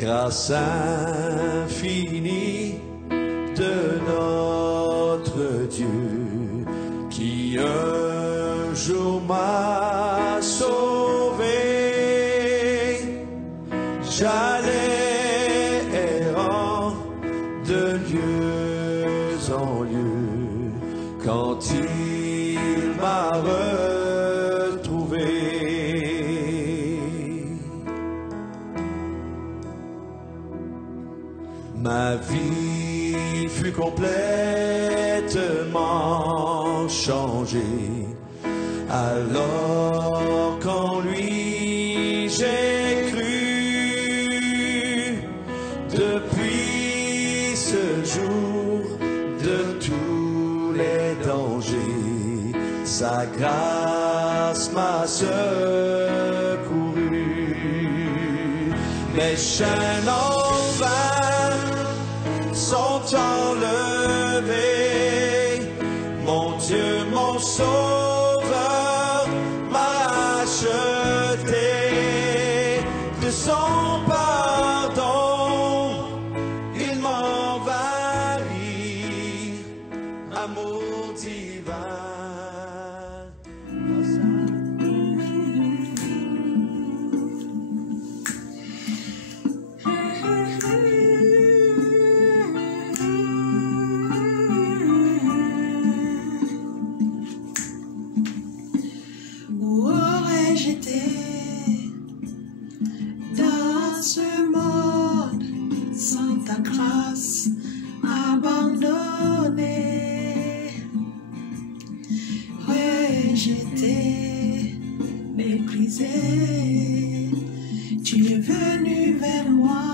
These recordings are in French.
Grâce infinie de notre Dieu qui un jour m'a sauvé, j'allais errant de lieu en lieu quand il m'a retrouvé. Ma vie fut complètement changée alors qu'en lui j'ai cru. Depuis ce jour de tous les dangers, sa grâce m'a secouru. Mes chaînes en vain sont enlevés, mon Dieu, mon Sauveur m'a acheté de son pardon, il m'envahit, amour divin. Dans ce monde, sans ta grâce, abandonné, rejeté, méprisé, tu es venu vers moi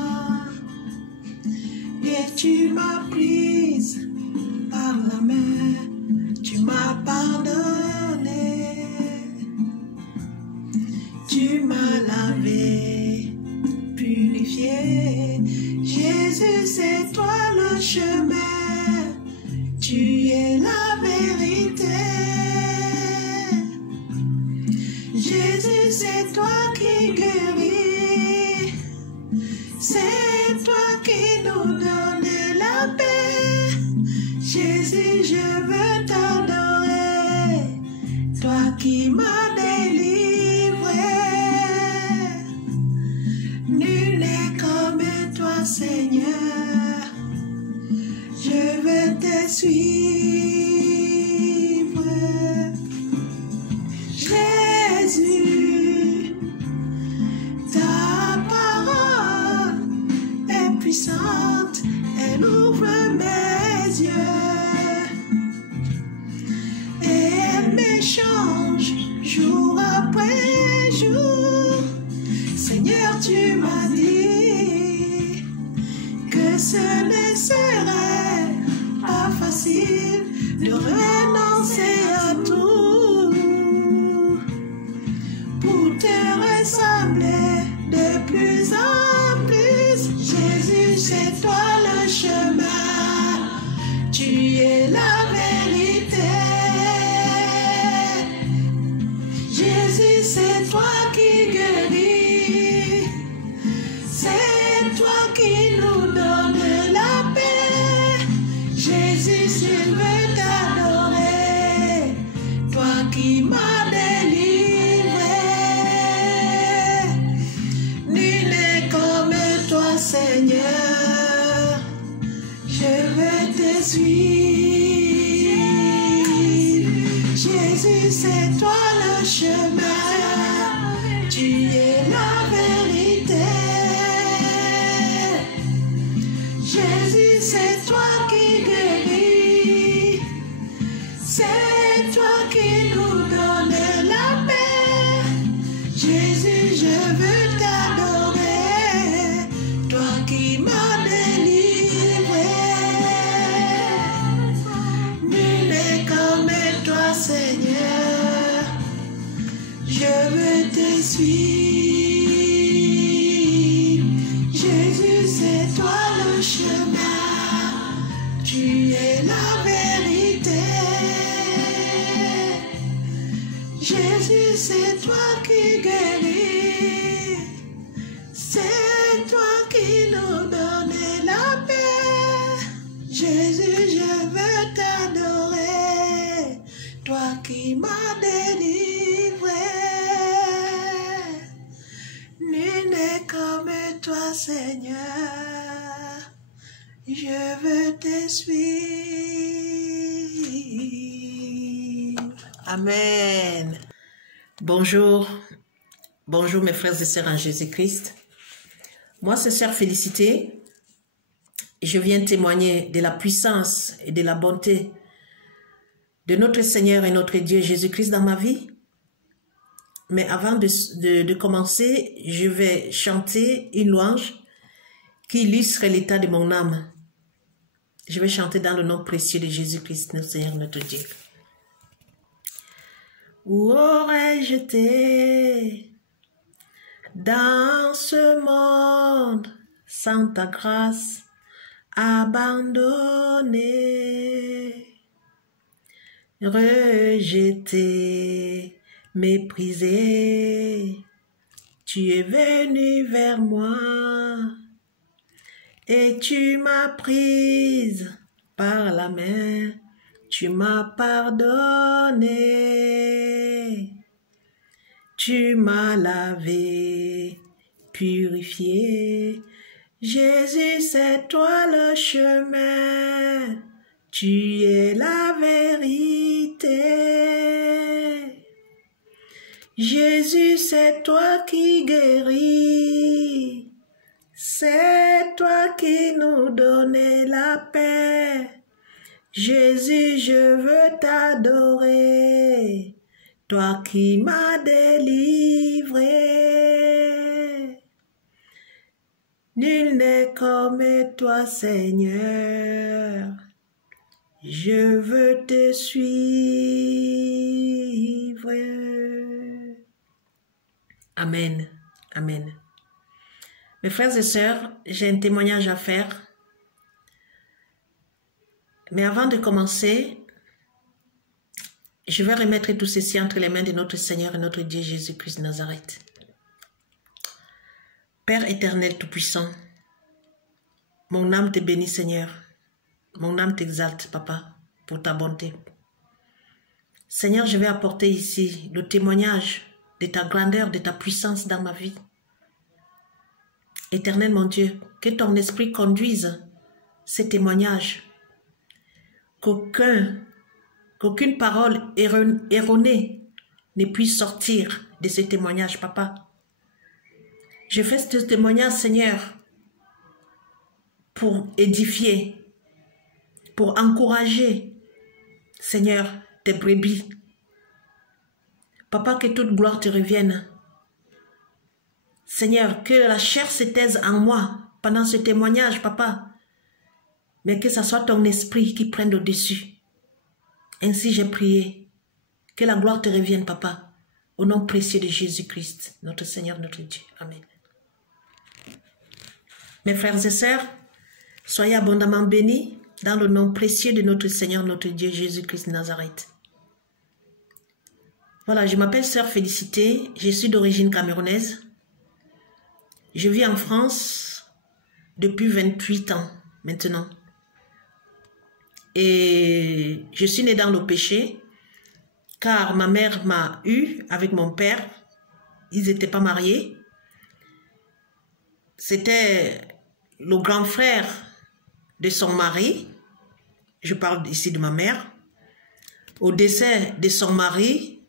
et tu m'as prise par la main, tu m'as pardonné. Tu m'as lavé, purifié. Jésus, c'est toi le chemin. Tu es la vérité. Jésus, c'est toi qui guéris. C'est toi qui nous donne la paix. Jésus, je veux t'adorer. Toi qui m'as délivré. Nul n'est comme toi, Seigneur, je veux te suivre. Jésus, ta parole est puissante, elle ouvre mes yeux et elle m'échange jour après jour. Seigneur, tu m'as dit que ce ne serait pas facile de renoncer à tout pour te ressembler de plus en plus. Jésus, c'est toi le chemin, tu es la vérité. Jésus, c'est toi qui guéris. C'est toi qui nous donne la paix. Jésus, je veux t'adorer. Toi qui m'as délivré. Nul n'est comme toi, Seigneur. Je veux te suivre. Jésus, c'est toi le chemin. Tu es la vérité. Jésus, c'est toi qui guéris, c'est toi qui suis. Jésus, c'est toi le chemin. Tu es la vérité. Jésus, c'est toi qui guéris. C'est toi qui nous donne la paix. Jésus, je veux t'adorer. Toi qui m'as délivré. Nul n'est comme toi, Seigneur. Je veux te suivre. Amen. Bonjour. Bonjour mes frères et sœurs en Jésus-Christ. Moi, c'est Sœur Félicité. Je viens témoigner de la puissance et de la bonté de notre Seigneur et notre Dieu Jésus-Christ dans ma vie. Mais avant de commencer, je vais chanter une louange qui illustre l'état de mon âme. Je vais chanter dans le nom précieux de Jésus-Christ, notre Seigneur, notre Dieu. Où aurais-je été dans ce monde sans ta grâce abandonné, rejeté, méprisé? Tu es venu vers moi et tu m'as prise par la main, tu m'as pardonné, tu m'as lavé, purifié. Jésus, c'est toi le chemin, tu es la vérité. Jésus, c'est toi qui guéris, c'est toi qui nous donne la paix. Jésus, je veux t'adorer, toi qui m'as délivré. Nul n'est comme toi, Seigneur. Je veux te suivre. Amen. Amen. Mes frères et sœurs, j'ai un témoignage à faire. Mais avant de commencer, je vais remettre tout ceci entre les mains de notre Seigneur et notre Dieu Jésus-Christ de Nazareth. Père éternel tout-puissant, mon âme te bénit, Seigneur. Mon âme t'exalte, Papa, pour ta bonté. Seigneur, je vais apporter ici le témoignage de ta grandeur, de ta puissance dans ma vie. Éternel mon Dieu, que ton esprit conduise ces témoignages. Qu'aucune parole erronée ne puisse sortir de ce témoignage, Papa. Je fais ce témoignage, Seigneur, pour édifier, pour encourager, Seigneur, tes brebis. Papa, que toute gloire te revienne. Seigneur, que la chair se taise en moi pendant ce témoignage, Papa, mais que ce soit ton esprit qui prenne le dessus. Ainsi j'ai prié. Que la gloire te revienne, Papa, au nom précieux de Jésus-Christ, notre Seigneur, notre Dieu. Amen. Mes frères et sœurs, soyez abondamment bénis dans le nom précieux de notre Seigneur, notre Dieu, Jésus-Christ de Nazareth. Voilà, je m'appelle Sœur Félicité, je suis d'origine camerounaise. Je vis en France depuis 28 ans maintenant. Et je suis née dans le péché, car ma mère m'a eu avec mon père. Ils n'étaient pas mariés. C'était le grand frère de son mari. Je parle ici de ma mère. Au décès de son mari,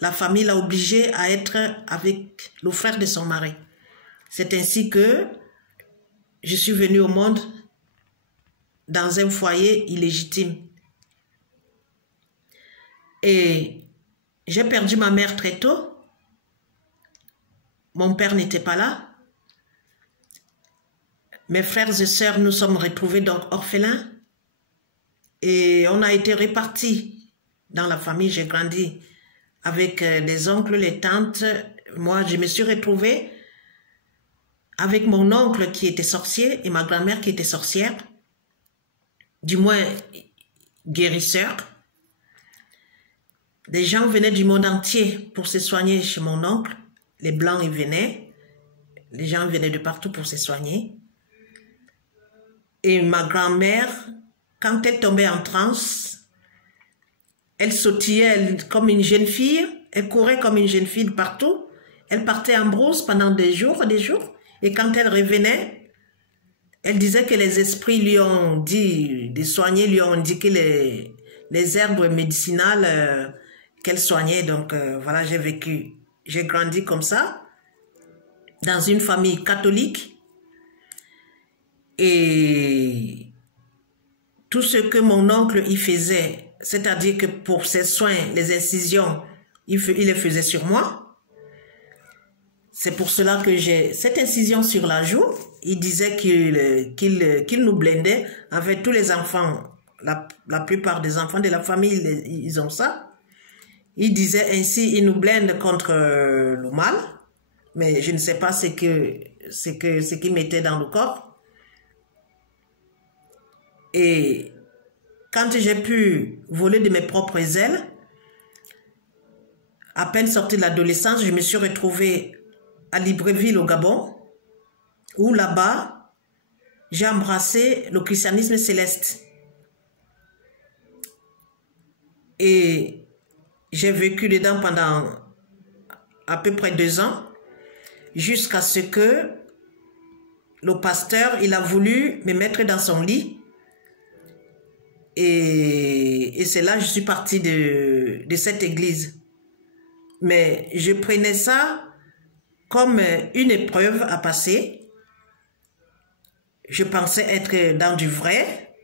la famille l'a obligé à être avec le frère de son mari. C'est ainsi que je suis venue au monde dans un foyer illégitime. Et j'ai perdu ma mère très tôt. Mon père n'était pas là. Mes frères et sœurs nous sommes retrouvés donc orphelins. Et on a été répartis dans la famille. J'ai grandi avec les oncles, les tantes, moi, je me suis retrouvée avec mon oncle qui était sorcier et ma grand-mère qui était sorcière, du moins guérisseur. Des gens venaient du monde entier pour se soigner chez mon oncle. Les Blancs, ils venaient. Les gens venaient de partout pour se soigner. Et ma grand-mère, quand elle tombait en transe, elle sautillait comme une jeune fille, elle courait comme une jeune fille de partout. Elle partait en brousse pendant des jours. Et quand elle revenait, elle disait que les esprits lui ont dit de soigner, lui ont indiqué les herbes médicinales qu'elle soignait. Donc voilà, j'ai grandi comme ça, dans une famille catholique. Et tout ce que mon oncle y faisait, c'est-à-dire que pour ses soins, les incisions, il les faisait sur moi. C'est pour cela que j'ai cette incision sur la joue. Il disait qu'il nous blindait. En fait, tous les enfants, la plupart des enfants de la famille, ils ont ça. Il disait ainsi, il nous blinde contre le mal. Mais je ne sais pas ce qu'il mettait dans le corps. Et quand j'ai pu voler de mes propres ailes, à peine sortie de l'adolescence, je me suis retrouvée à Libreville au Gabon, où là-bas, j'ai embrassé le christianisme céleste. Et j'ai vécu dedans pendant à peu près 2 ans, jusqu'à ce que le pasteur, il a voulu me mettre dans son lit. Et c'est là que je suis partie de cette église. Mais je prenais ça comme une épreuve à passer. Je pensais être dans du vrai,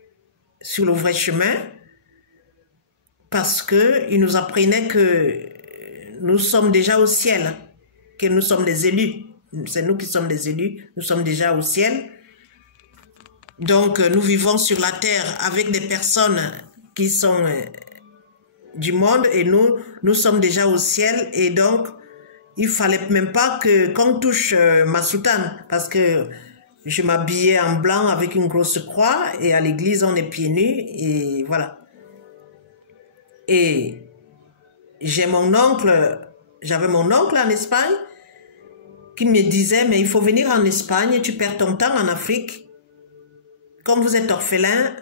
sur le vrai chemin, parce qu'il nous apprenait que nous sommes déjà au ciel, que nous sommes des élus. C'est nous qui sommes des élus, nous sommes déjà au ciel. Donc, nous vivons sur la terre avec des personnes qui sont du monde et nous sommes déjà au ciel. Et donc, il ne fallait même pas qu'on touche ma soutane parce que je m'habillais en blanc avec une grosse croix et à l'église, on est pieds nus et voilà. Et j'avais mon oncle en Espagne qui me disait, mais il faut venir en Espagne, tu perds ton temps en Afrique. Comme vous êtes orphelin,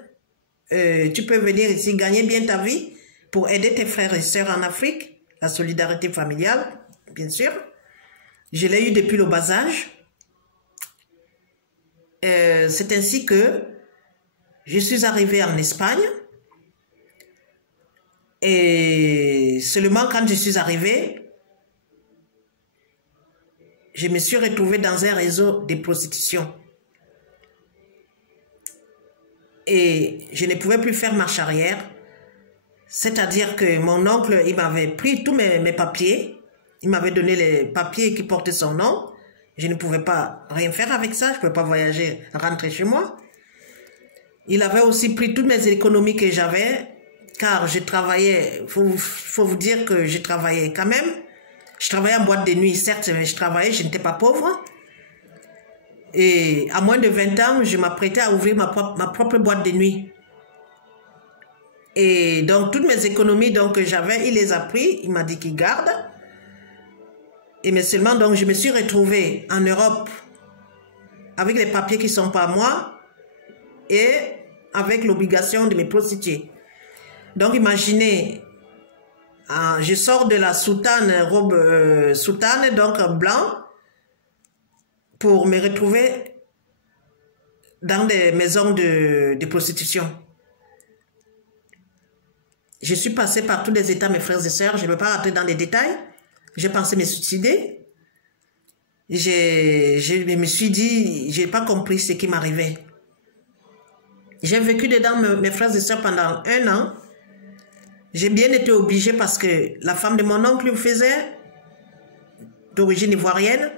tu peux venir ici gagner bien ta vie pour aider tes frères et sœurs en Afrique. La solidarité familiale, bien sûr. Je l'ai eu depuis le bas âge. C'est ainsi que je suis arrivée en Espagne. Et seulement quand je suis arrivée, je me suis retrouvée dans un réseau de prostitution. Et je ne pouvais plus faire marche arrière. C'est-à-dire que mon oncle, il m'avait pris tous mes papiers. Il m'avait donné les papiers qui portaient son nom. Je ne pouvais pas rien faire avec ça. Je ne pouvais pas voyager, rentrer chez moi. Il avait aussi pris toutes mes économies que j'avais. Car je travaillais, faut vous dire que je travaillais quand même. Je travaillais en boîte de nuit, certes, mais je n'étais pas pauvre. Et à moins de 20 ans, je m'apprêtais à ouvrir ma propre boîte de nuit. Et donc, toutes mes économies que j'avais, il les a pris. Il m'a dit qu'il garde. Et mais seulement, donc, je me suis retrouvée en Europe avec les papiers qui ne sont pas à moi et avec l'obligation de me prostituer. Donc, imaginez, je sors de la soutane, robe soutane, donc blanc, pour me retrouver dans des maisons de prostitution. Je suis passée par tous les états, mes frères et sœurs. Je ne vais pas rentrer dans les détails. J'ai pensé me suicider. Je me suis dit, je n'ai pas compris ce qui m'arrivait. J'ai vécu dedans, mes frères et sœurs, pendant 1 an. J'ai bien été obligée parce que la femme de mon oncle le faisait, d'origine ivoirienne.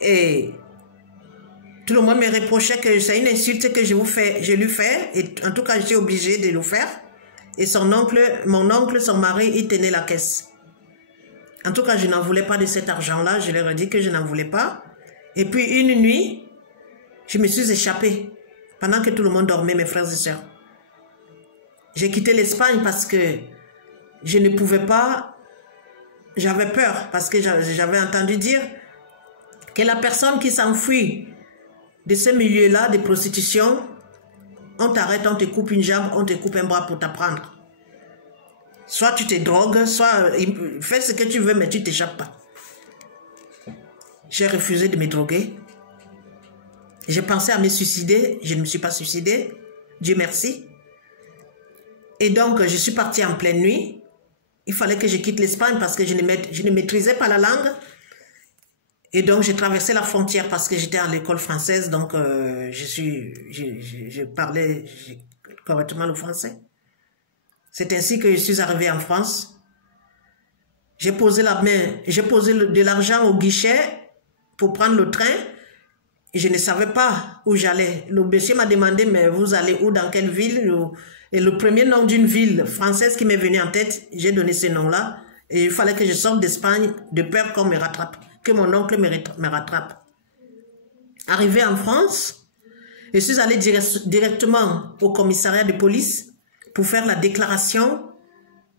Et tout le monde me reprochait que c'est une insulte que je lui fais. Et en tout cas, j'étais obligée de le faire. Et mon oncle, son mari, il tenait la caisse. En tout cas, je n'en voulais pas de cet argent-là. Je leur ai dit que je n'en voulais pas. Et puis, une nuit, je me suis échappée pendant que tout le monde dormait, mes frères et sœurs. J'ai quitté l'Espagne parce que je ne pouvais pas, j'avais peur parce que j'avais entendu dire que la personne qui s'enfuit de ce milieu-là de prostitution, on t'arrête, on te coupe une jambe, on te coupe un bras pour t'apprendre. Soit tu te drogues, soit fais ce que tu veux, mais tu ne t'échappes pas. J'ai refusé de me droguer. J'ai pensé à me suicider, je ne me suis pas suicidée, Dieu merci. Et donc, je suis partie en pleine nuit. Il fallait que je quitte l'Espagne parce que je ne maîtrisais pas la langue. Et donc, j'ai traversé la frontière parce que j'étais à l'école française. Donc, je parlais correctement le français. C'est ainsi que je suis arrivée en France. J'ai posé la main, j'ai posé de l'argent au guichet pour prendre le train. Et je ne savais pas où j'allais. Le monsieur m'a demandé, mais vous allez où, dans quelle ville? Et le premier nom d'une ville française qui m'est venu en tête, j'ai donné ce nom-là. Et il fallait que je sorte d'Espagne de peur qu'on me rattrape, que mon oncle me rattrape. Arrivé en France, je suis allée directement au commissariat de police pour faire la déclaration,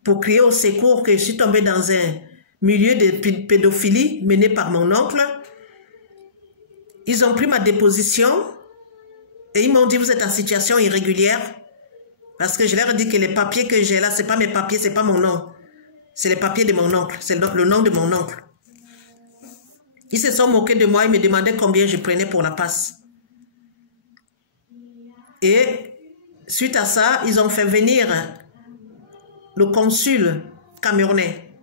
pour crier au secours que je suis tombée dans un milieu de pédophilie mené par mon oncle. Ils ont pris ma déposition et ils m'ont dit, vous êtes en situation irrégulière. Parce que je leur ai dit que les papiers que j'ai là, ce n'est pas mes papiers, ce n'est pas mon nom. C'est les papiers de mon oncle, c'est le nom de mon oncle. Ils se sont moqués de moi, ils me demandaient combien je prenais pour la passe. Et suite à ça, ils ont fait venir le consul camerounais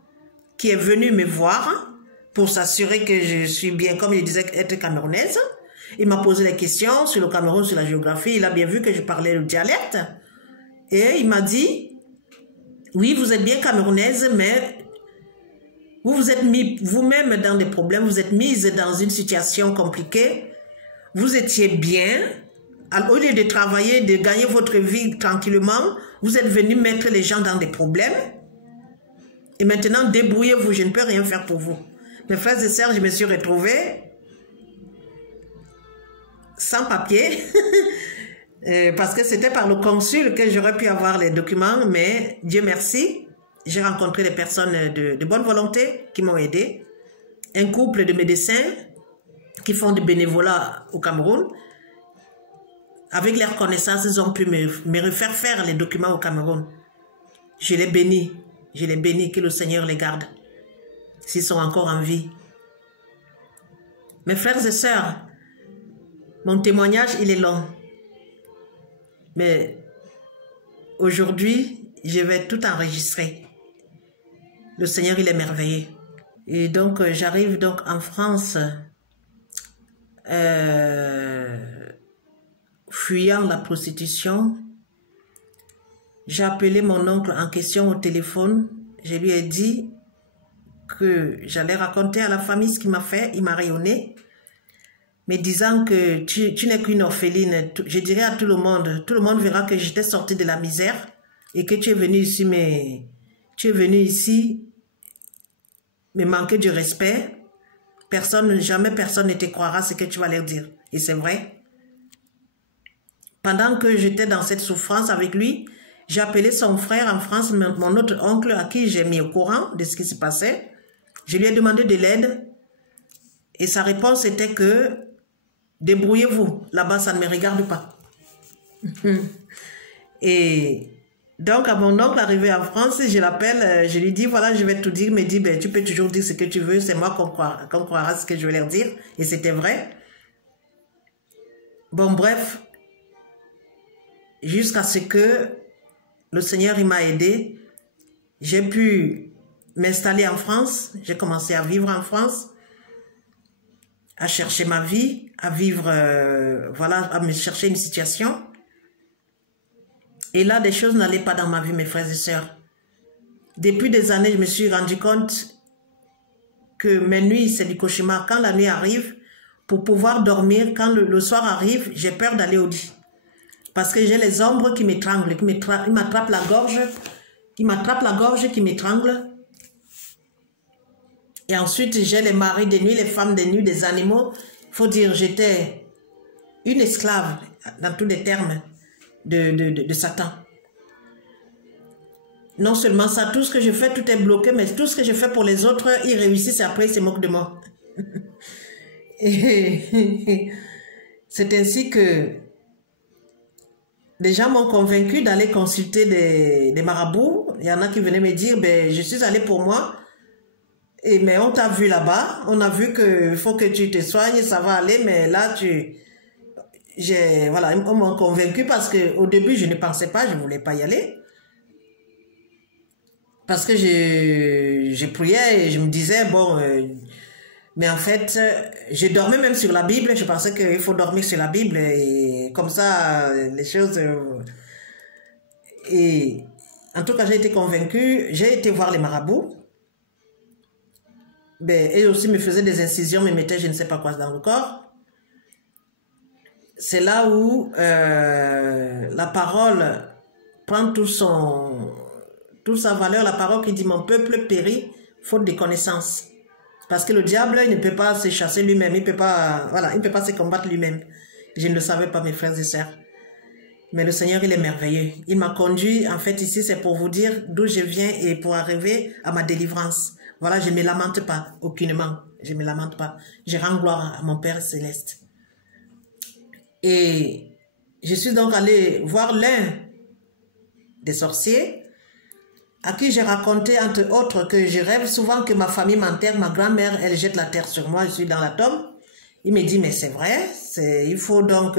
qui est venu me voir pour s'assurer que je suis bien, comme il disait, être camerounaise. Il m'a posé des questions sur le Cameroun, sur la géographie. Il a bien vu que je parlais le dialecte. Et il m'a dit, oui, vous êtes bien camerounaise, mais vous vous êtes mis vous-même dans des problèmes, vous êtes mise dans une situation compliquée. Vous étiez bien, au lieu de travailler, de gagner votre vie tranquillement, vous êtes venu mettre les gens dans des problèmes. Et maintenant, débrouillez-vous, je ne peux rien faire pour vous. Mes frères et sœurs, je me suis retrouvée sans papier. Parce que c'était par le consul que j'aurais pu avoir les documents, mais Dieu merci, j'ai rencontré des personnes de bonne volonté qui m'ont aidé. Un couple de médecins qui font du bénévolat au Cameroun. Avec leurs connaissances, ils ont pu me refaire faire les documents au Cameroun. Je les bénis, que le Seigneur les garde, s'ils sont encore en vie. Mes frères et sœurs, mon témoignage, il est long. Mais aujourd'hui, je vais tout enregistrer. Le Seigneur, il est merveilleux. Et donc, j'arrive donc en France, fuyant la prostitution. J'ai appelé mon oncle en question au téléphone. Je lui ai dit que j'allais raconter à la famille ce qu'il m'a fait. Il m'a rayonné. Mais disant que tu n'es qu'une orpheline, je dirais à tout le monde verra que j'étais sortie de la misère et que tu es venu ici me manquer du respect. Jamais personne ne te croira ce que tu vas leur dire. Et c'est vrai. Pendant que j'étais dans cette souffrance avec lui, j'ai appelé son frère en France, mon autre oncle à qui j'ai mis au courant de ce qui se passait. Je lui ai demandé de l'aide et sa réponse était que débrouillez-vous, là-bas ça ne me regarde pas. Et donc à mon oncle arrivé en France, je l'appelle, je lui dis voilà, je vais tout dire. Il me dit ben, tu peux toujours dire ce que tu veux, c'est moi qu'on croira ce que je vais leur dire. Et c'était vrai. Bon bref, jusqu'à ce que le Seigneur il m'a aidé, j'ai pu m'installer en France, j'ai commencé à vivre en France, à chercher ma vie, à vivre, voilà, à me chercher une situation. Et là, des choses n'allaient pas dans ma vie, mes frères et sœurs. Depuis des années, je me suis rendu compte que mes nuits, c'est du cauchemar. Quand la nuit arrive, pour pouvoir dormir, quand le soir arrive, j'ai peur d'aller au lit. Parce que j'ai les ombres qui m'étranglent, qui m'attrapent la gorge, qui m'étranglent. Et ensuite, j'ai les maris de nuit, les femmes de nuit, des animaux. Il faut dire, j'étais une esclave, dans tous les termes, de Satan. Non seulement ça, tout ce que je fais, tout est bloqué, mais tout ce que je fais pour les autres, ils réussissent et après ils se moquent de moi. Et c'est ainsi que les gens m'ont convaincu d'aller consulter des marabouts. Il y en a qui venaient me dire, ben, je suis allé pour moi, mais on t'a vu là-bas, on a vu qu'il faut que tu te soignes, ça va aller, mais là, voilà, on m'a convaincu parce qu'au début, je ne pensais pas, je ne voulais pas y aller. Parce que je priais et je me disais, bon, mais en fait, je dormais même sur la Bible, je pensais qu'il faut dormir sur la Bible et comme ça, les choses... et en tout cas, j'ai été convaincue, j'ai été voir les marabouts. Ben, eux aussi me faisaient des incisions, me mettaient je ne sais pas quoi dans le corps. C'est là où la parole prend toute sa valeur, la parole qui dit mon peuple périt faute de connaissance. Parce que le diable, il ne peut pas se chasser lui-même, il peut pas, voilà, il ne peut pas se combattre lui-même. Je ne le savais pas, mes frères et sœurs. Mais le Seigneur, il est merveilleux. Il m'a conduit, en fait, ici, c'est pour vous dire d'où je viens et pour arriver à ma délivrance. Voilà, je ne me lamente pas, aucunement. Je ne me lamente pas. Je rends gloire à mon Père céleste. Et je suis donc allé voir l'un des sorciers à qui j'ai raconté, entre autres, que je rêve souvent que ma famille m'enterre, ma grand-mère, elle jette la terre sur moi, je suis dans la tombe. Il me dit, mais c'est vrai, il faut donc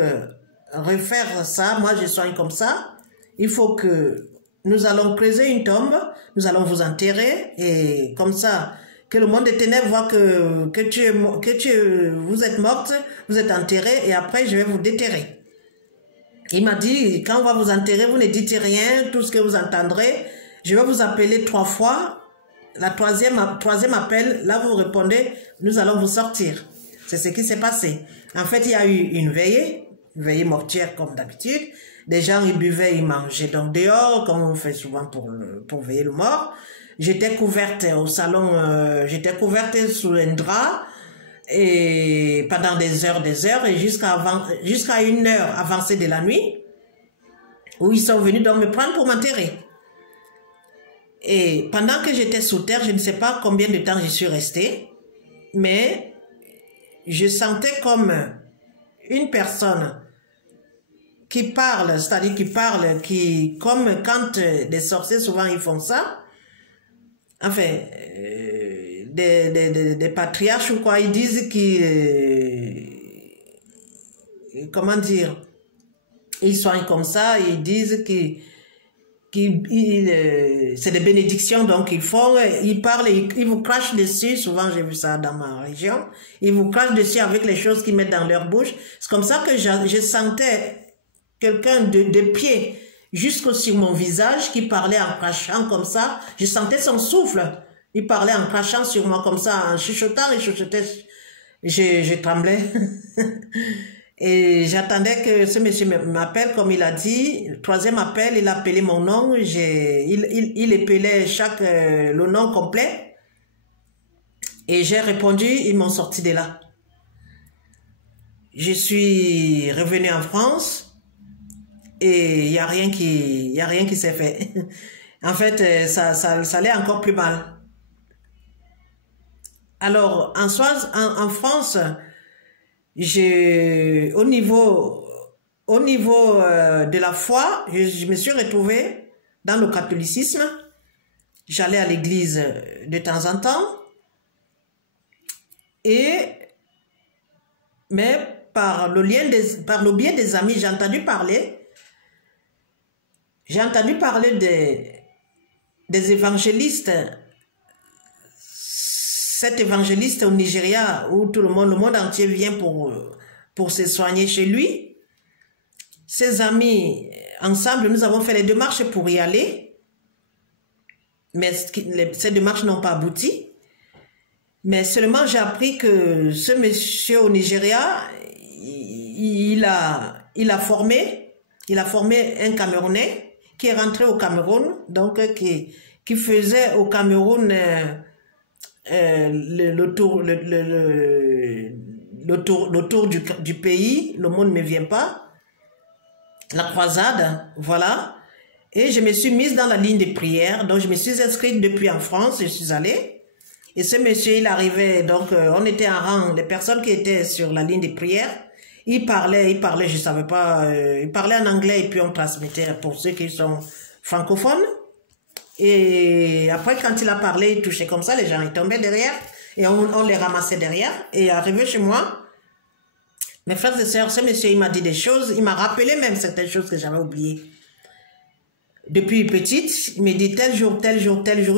refaire ça, moi je soigne comme ça. Il faut que nous allons creuser une tombe, nous allons vous enterrer, et comme ça, que le monde des ténèbres voit que vous êtes morte, vous êtes enterrée, et après je vais vous déterrer. Il m'a dit, quand on va vous enterrer, vous ne dites rien, tout ce que vous entendrez, je vais vous appeler 3 fois. La troisième appel, là vous répondez, nous allons vous sortir. C'est ce qui s'est passé. En fait, il y a eu une veillée mortuaire comme d'habitude. Des gens, ils buvaient, ils mangeaient donc dehors, comme on fait souvent pour veiller le mort. J'étais couverte au salon, j'étais couverte sous un drap et pendant des heures, et jusqu'à 1 heure avancée de la nuit, où ils sont venus donc me prendre pour m'enterrer. Et pendant que j'étais sous terre, je ne sais pas combien de temps j'y suis restée, mais je sentais comme une personne qui parle, c'est-à-dire comme quand des sorciers, souvent ils font ça, enfin, des patriarches ou quoi, ils disent comment dire, ils soignent comme ça, ils disent c'est des bénédictions, donc ils font, ils parlent, ils vous crachent dessus, souvent j'ai vu ça dans ma région, ils vous crachent dessus avec les choses qu'ils mettent dans leur bouche. C'est comme ça que je sentais quelqu'un de pied jusqu'au sur mon visage qui parlait en crachant comme ça, je sentais son souffle, il parlait en crachant sur moi comme ça, en chuchotant, je tremblais. Et j'attendais que ce monsieur m'appelle, comme il a dit. Le 3e appel, il appelait mon nom. Il épelait le nom complet. Et j'ai répondu, ils m'ont sorti de là. Je suis revenu en France et il y a rien qui s'est fait. En fait, ça allait encore plus mal. Alors, en France, au niveau de la foi, je me suis retrouvée dans le catholicisme. J'allais à l'église de temps en temps. Mais par le biais des amis, j'ai entendu parler des évangélistes. Cet évangéliste au Nigeria, où tout le monde entier vient pour se soigner chez lui. Ses amis, ensemble, nous avons fait les démarches pour y aller. Mais ces démarches n'ont pas abouti. Mais seulement j'ai appris que ce monsieur au Nigeria, il a formé un Camerounais qui est rentré au Cameroun, donc qui faisait au Cameroun le tour du pays, le monde ne vient pas, la croisade, voilà. Et je me suis mise dans la ligne de prière, donc je me suis inscrite depuis en France, je suis allée. Et ce monsieur, il arrivait, donc on était en rang, les personnes qui étaient sur la ligne de prière, il parlait, je savais pas, il parlait en anglais et puis on transmettait pour ceux qui sont francophones. Et après, quand il a parlé, il touchait comme ça, les gens ils tombaient derrière et on les ramassait derrière. Et arrivé chez moi, mes frères et sœurs, ce monsieur, il m'a dit des choses, il m'a rappelé même certaines choses que j'avais oubliées. Depuis petite, il me dit tel jour,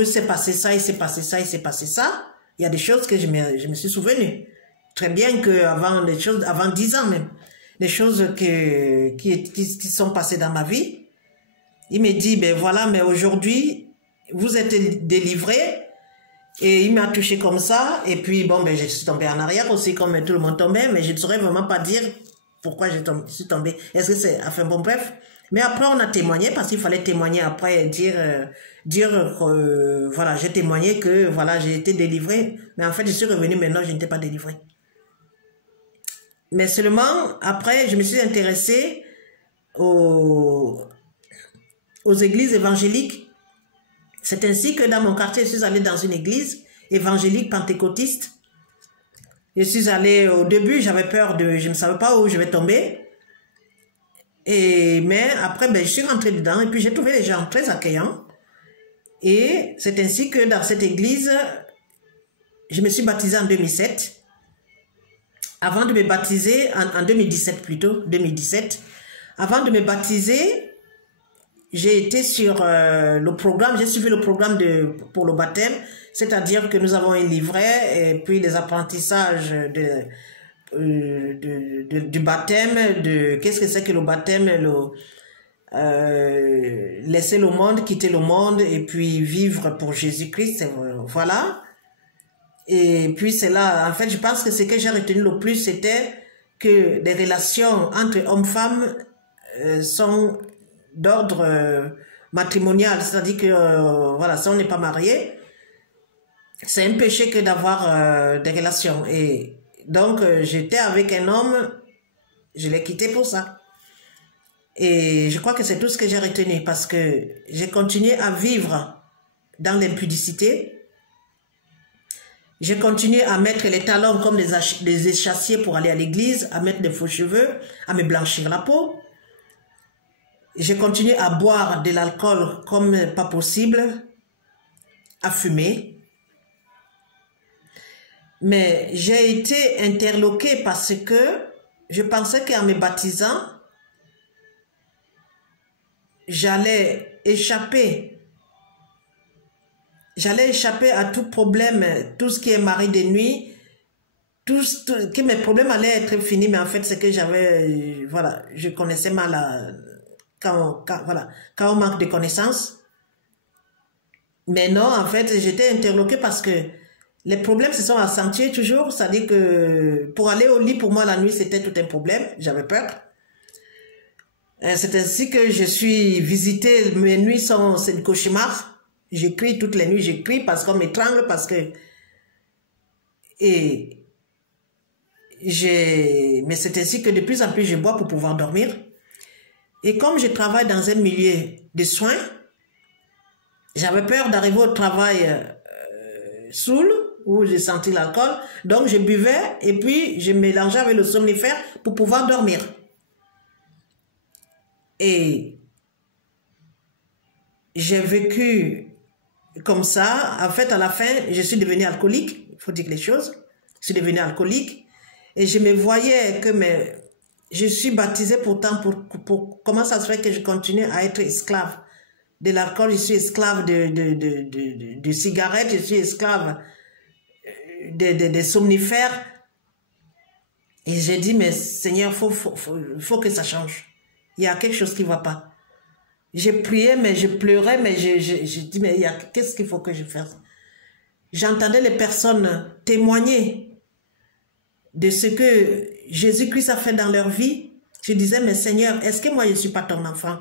il s'est passé ça, il s'est passé ça, il s'est passé ça. Il y a des choses que je me suis souvenu. Très bien qu'avant des choses, avant 10 ans même, des choses qui sont passées dans ma vie. Il me dit, ben voilà, mais aujourd'hui, vous êtes délivrés. Et il m'a touché comme ça. Et puis, bon, ben je suis tombée en arrière aussi, comme tout le monde tombait. Mais je ne saurais vraiment pas dire pourquoi je suis tombée. Est-ce que c'est... Enfin, bon, bref. Mais après, on a témoigné, parce qu'il fallait témoigner après, voilà, j'ai témoigné que, voilà, j'ai été délivrée. Mais en fait, je suis revenue maintenant, je n'étais pas délivrée. Mais seulement, après, je me suis intéressée aux églises évangéliques. C'est ainsi que dans mon quartier, je suis allée dans une église évangélique pentecôtiste. Je suis allée, au début, j'avais peur je ne savais pas où je vais tomber. Mais après, ben, je suis rentrée dedans et puis j'ai trouvé les gens très accueillants. Et c'est ainsi que dans cette église, je me suis baptisée en 2007. Avant de me baptiser, en 2017 plutôt, 2017, avant de me baptiser, j'ai été sur le programme, j'ai suivi le programme pour le baptême, c'est-à-dire que nous avons un livret et puis des apprentissages du baptême, qu'est-ce que c'est que le baptême, laisser le monde, quitter le monde et puis vivre pour Jésus-Christ, voilà. Et puis c'est là, en fait, je pense que ce que j'ai retenu le plus, c'était que les relations entre hommes-femmes sont d'ordre matrimonial, c'est-à-dire que, voilà, si on n'est pas marié, c'est un péché que d'avoir des relations. Et donc, j'étais avec un homme, je l'ai quitté pour ça. Et je crois que c'est tout ce que j'ai retenu, parce que j'ai continué à vivre dans l'impudicité. J'ai continué à mettre les talons comme des échassiers pour aller à l'église, à mettre des faux cheveux, à me blanchir la peau. J'ai continué à boire de l'alcool comme pas possible, à fumer. Mais j'ai été interloquée parce que je pensais qu'en me baptisant, j'allais échapper à tout problème, tout ce qui est mari de nuit, que mes problèmes allaient être finis, mais en fait, c'est que j'avais, voilà, je connaissais mal quand on manque de connaissances. Mais non, en fait, j'étais interloquée parce que les problèmes se sont accentués toujours, c'est-à-dire que pour aller au lit, pour moi, la nuit, c'était tout un problème, j'avais peur. C'est ainsi que je suis visitée, mes nuits c'est du cauchemar. J'écris toutes les nuits, j'écris parce qu'on m'étrangle, parce que... Mais c'est ainsi que de plus en plus je bois pour pouvoir dormir. Et comme je travaille dans un milieu de soins, j'avais peur d'arriver au travail saoul, où j'ai senti l'alcool. Donc je buvais et puis je mélangeais avec le somnifère pour pouvoir dormir. Et j'ai vécu comme ça. En fait, à la fin, je suis devenue alcoolique. Il faut dire les choses. Je suis devenue alcoolique. Et je me voyais que je suis baptisée pourtant pour comment ça se fait que je continue à être esclave de l'alcool, je suis esclave de cigarettes, je suis esclave des somnifères. Et j'ai dit, mais Seigneur, faut que ça change. Il y a quelque chose qui ne va pas. J'ai prié, mais je pleurais, mais j'ai dit, mais qu'est-ce qu'il faut que je fasse? J'entendais les personnes témoigner de ce que Jésus-Christ a fait dans leur vie. Je disais, mais Seigneur, est-ce que moi je ne suis pas ton enfant?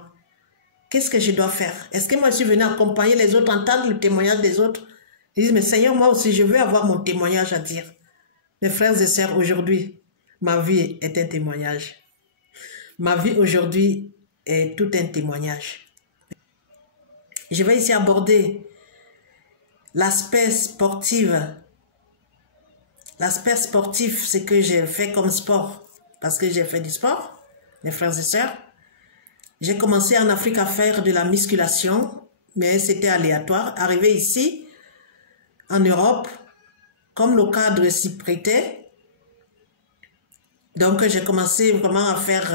Qu'est-ce que je dois faire? Est-ce que moi je suis venu accompagner les autres, entendre le témoignage des autres? Ils disent, mais Seigneur, moi aussi, je veux avoir mon témoignage à dire. Mes frères et sœurs, aujourd'hui, ma vie est un témoignage. Ma vie aujourd'hui est tout un témoignage. Je vais ici aborder l'aspect sportif. L'aspect sportif, c'est que j'ai fait comme sport. Parce que j'ai fait du sport, mes frères et sœurs. J'ai commencé en Afrique à faire de la musculation, mais c'était aléatoire. Arrivé ici, en Europe, comme le cadre s'y prêtait, donc j'ai commencé vraiment à faire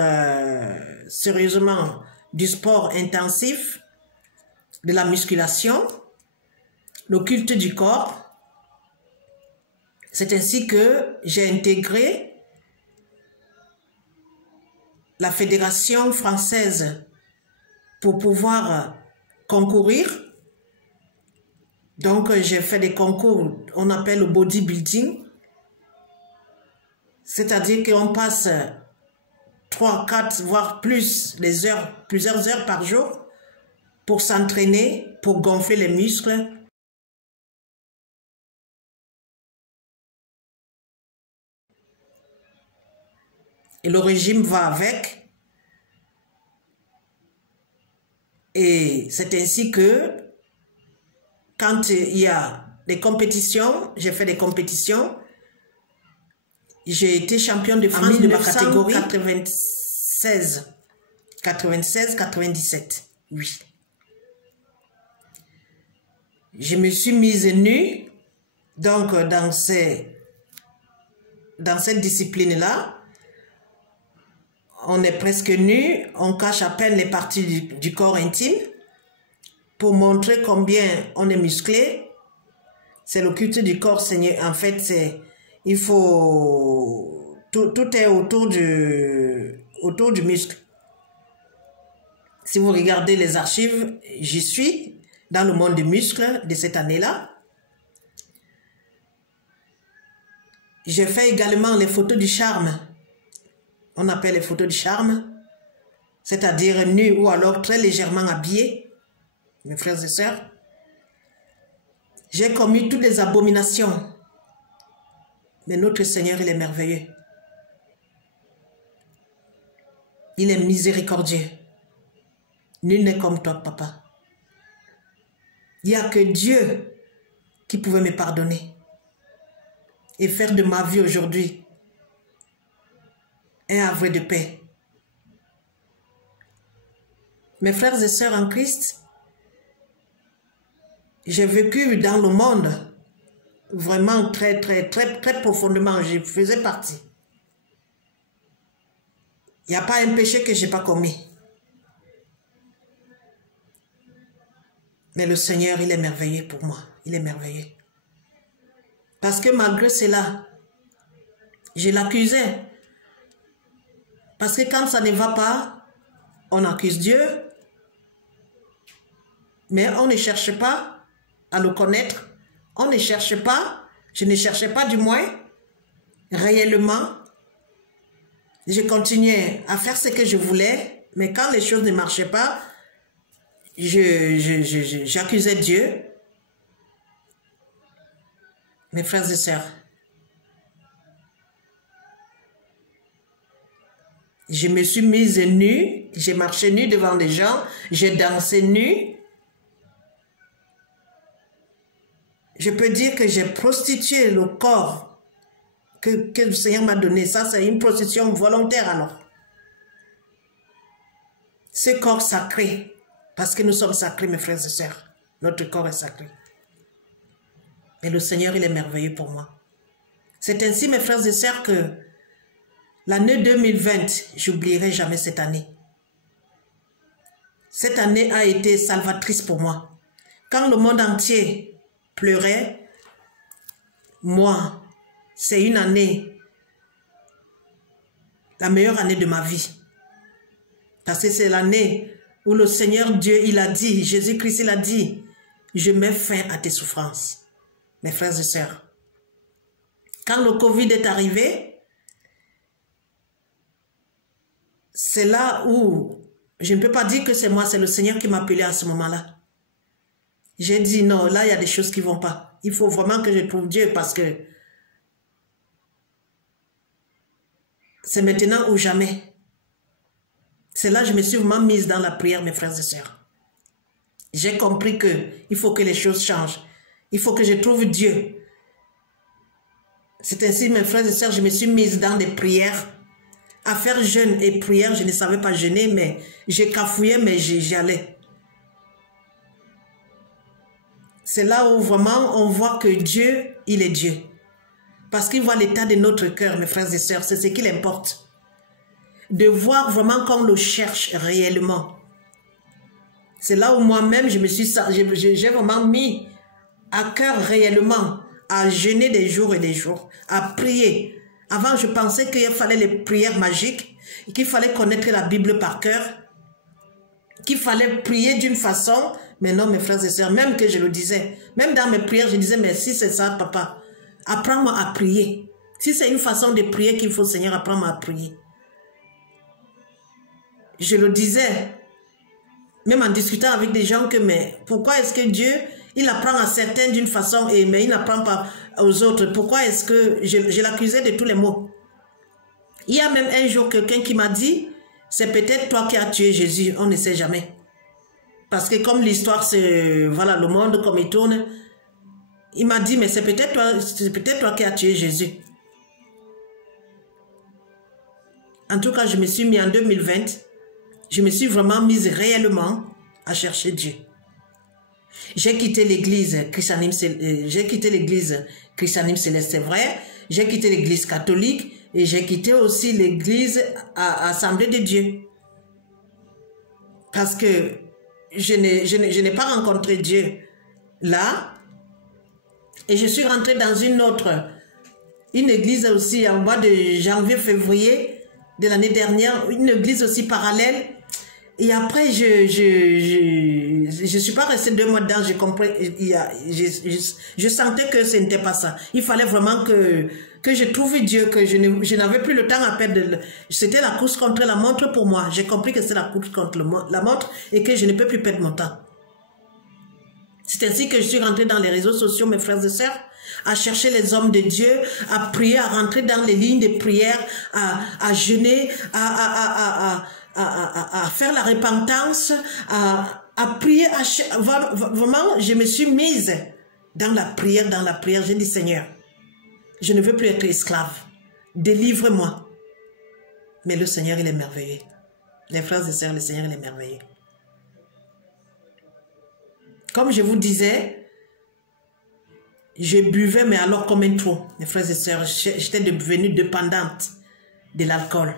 sérieusement du sport intensif, de la musculation, le culte du corps. C'est ainsi que j'ai intégré la Fédération française pour pouvoir concourir. Donc, j'ai fait des concours, on appelle le bodybuilding. C'est-à-dire qu'on passe 3, 4, voire plus les heures, plusieurs heures par jour pour s'entraîner, pour gonfler les muscles. Et le régime va avec. Et c'est ainsi que quand il y a des compétitions, j'ai fait des compétitions. J'ai été championne de France de ma catégorie 96-97, oui. Je me suis mise nue, donc dans cette discipline-là, on est presque nu, on cache à peine les parties du corps intime pour montrer combien on est musclé. C'est le culte du corps, Seigneur. En fait, il faut... Tout est autour du muscle. Si vous regardez les archives, j'y suis dans le monde du muscle de cette année-là. J'ai fait également les photos du charme. On appelle les photos du charme, c'est-à-dire nus ou alors très légèrement habillés, mes frères et sœurs. J'ai commis toutes les abominations, mais notre Seigneur, il est merveilleux. Il est miséricordieux. Nul n'est comme toi, papa. Il n'y a que Dieu qui pouvait me pardonner et faire de ma vie aujourd'hui un havre de paix. Mes frères et sœurs en Christ, j'ai vécu dans le monde vraiment très profondément. Je faisais partie. Il n'y a pas un péché que je n'ai pas commis. Mais le Seigneur, il est merveilleux pour moi. Il est merveilleux. Parce que malgré cela, je l'accusais. Parce que quand ça ne va pas, on accuse Dieu. Mais on ne cherche pas à le connaître. On ne cherche pas, je ne cherchais pas du moins, réellement. Je continuais à faire ce que je voulais, mais quand les choses ne marchaient pas, j'accusais Dieu. Mes frères et sœurs, je me suis mise nue, j'ai marché nue devant les gens, j'ai dansé nue. Je peux dire que j'ai prostitué le corps que le Seigneur m'a donné. Ça, c'est une prostitution volontaire alors. Ce corps sacré, parce que nous sommes sacrés, mes frères et sœurs. Notre corps est sacré. Et le Seigneur, il est merveilleux pour moi. C'est ainsi, mes frères et sœurs, que l'année 2020, j'oublierai jamais cette année. Cette année a été salvatrice pour moi. Quand le monde entier pleurait, moi, c'est une année, la meilleure année de ma vie. Parce que c'est l'année où le Seigneur Dieu, il a dit, Jésus-Christ, il a dit, je mets fin à tes souffrances. Mes frères et sœurs, quand le Covid est arrivé, c'est là où, je ne peux pas dire que c'est moi, c'est le Seigneur qui m'a appelé à ce moment-là. J'ai dit non, là il y a des choses qui ne vont pas. Il faut vraiment que je trouve Dieu parce que c'est maintenant ou jamais. C'est là que je me suis vraiment mise dans la prière, mes frères et sœurs. J'ai compris qu'il faut que les choses changent. Il faut que je trouve Dieu. C'est ainsi, mes frères et sœurs, je me suis mise dans des prières. À faire jeûne et prière, je ne savais pas jeûner, mais j'ai cafouillé, mais j'y allais. C'est là où vraiment on voit que Dieu, il est Dieu. Parce qu'il voit l'état de notre cœur, mes frères et sœurs, c'est ce qu'il importe. De voir vraiment qu'on le cherche réellement. C'est là où moi-même, j'ai vraiment mis à cœur réellement à jeûner des jours et des jours, à prier. Avant, je pensais qu'il fallait les prières magiques, qu'il fallait connaître la Bible par cœur, qu'il fallait prier d'une façon. Mais non, mes frères et sœurs, même que je le disais, même dans mes prières, je disais, mais si c'est ça, papa, apprends-moi à prier. Si c'est une façon de prier qu'il faut, Seigneur, apprends-moi à prier. Je le disais, même en discutant avec des gens, que mais pourquoi est-ce que Dieu, il apprend à certains d'une façon, mais il n'apprend pas aux autres? Pourquoi est-ce que je l'accusais de tous les maux? Il y a même un jour quelqu'un qui m'a dit, c'est peut-être toi qui as tué Jésus, on ne sait jamais. Parce que comme l'histoire, c'est, voilà, le monde comme il tourne, il m'a dit, mais c'est peut-être toi qui as tué Jésus. En tout cas, je me suis mis en 2020, je me suis vraiment mise réellement à chercher Dieu. J'ai quitté l'église christianisme céleste, c'est vrai. J'ai quitté l'église catholique et j'ai quitté aussi l'église Assemblée de Dieu. Parce que je n'ai pas rencontré Dieu là. Et je suis rentrée dans une église aussi en mois de janvier, février de l'année dernière, une église aussi parallèle. Et après, je suis pas restée 2 mois dedans, j'ai compris, je sentais que ce n'était pas ça. Il fallait vraiment que je trouve Dieu, que je n'avais plus le temps à perdre. C'était la course contre la montre pour moi. J'ai compris que c'est la course contre la montre et que je ne peux plus perdre mon temps. C'est ainsi que je suis rentrée dans les réseaux sociaux, mes frères et sœurs, à chercher les hommes de Dieu, à prier, à rentrer dans les lignes de prière, à jeûner, à faire la repentance, à prier. Vraiment, je me suis mise dans la prière. J'ai dit, Seigneur, je ne veux plus être esclave. Délivre-moi. Mais le Seigneur, il est merveilleux. Les frères et sœurs, le Seigneur, il est merveilleux. Comme je vous disais, je buvais, mais alors comme un trop. Mes frères et sœurs, j'étais devenue dépendante de l'alcool.